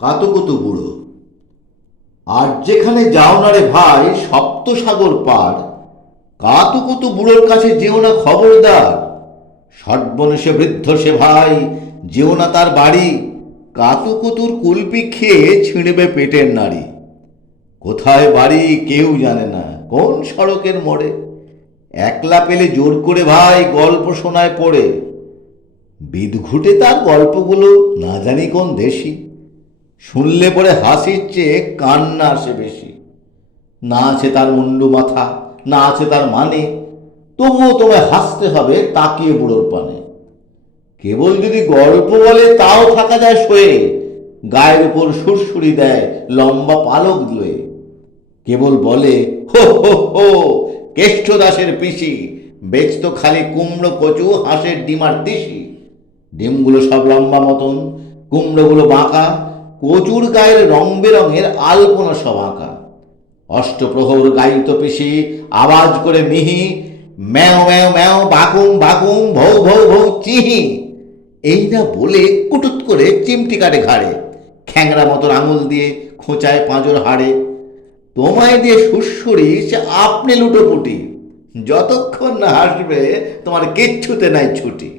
কাতুকুতু বুড়ো। আর যেখানে যাও না রে ভাই সপ্তসাগর পার, কাতুকুতু বুড়োর কাছে যেও না খবরদার। সর্বনেশে বৃদ্ধ সে ভাই, যেও না তার বাড়ি। কাতুকুতুর কুলপি খেয়ে ছিঁড়বে পেটের নাড়ি। কোথায় বাড়ি কেউ জানে না, কোন সড়কের মোড়ে। একলা পেলে জোর করে ভাই গল্প শোনায় পড়ে। বিদঘুটে তার গল্পগুলো না জানি কোন দেশি। শুনলে পরে হাসির চেয়ে কান্না আসে বেশি। না আছে তার মুন্ডু মাথা, না আছে তার মানে, তবুও তোমায় হাসতে হবে তাকিয়ে বুড়োর পানে। কেবল যদি গল্প বলে তাও থাকা যায় সয়ে, গায়ের উপর সুরসুরি দেয় লম্বা পালক দিয়ে। কেবল বলে হো হো হো, কেষ্ট দাসের পিসি বেচত খালি কুমড়ো কচু, হাঁসের ডিমার দিশি। ডিমগুলো সব লম্বা মতন, কুমড়োগুলো বাঁকা, কচুর গায়ের রং বেরঙের আলপনা সব আঁকা। অষ্টপ্রহর গাইত পিসি আওয়াজ করে মিহি, ম্যাও ম্যাও ম্যাও বাকুম বাকুম ভৌ ভৌ ভৌ চিহি। এই না বলে কুটুত করে চিমটি কাটে ঘাড়ে, খ্যাংরা মতন আঙুল দিয়ে খোঁচায় পাঁজর হাড়ে। তোমায় দিয়ে সুরসুরি সে আপনি লুটোপুটি, যতক্ষণ না হাসবে তোমার কিচ্ছুতে নাই ছুটি।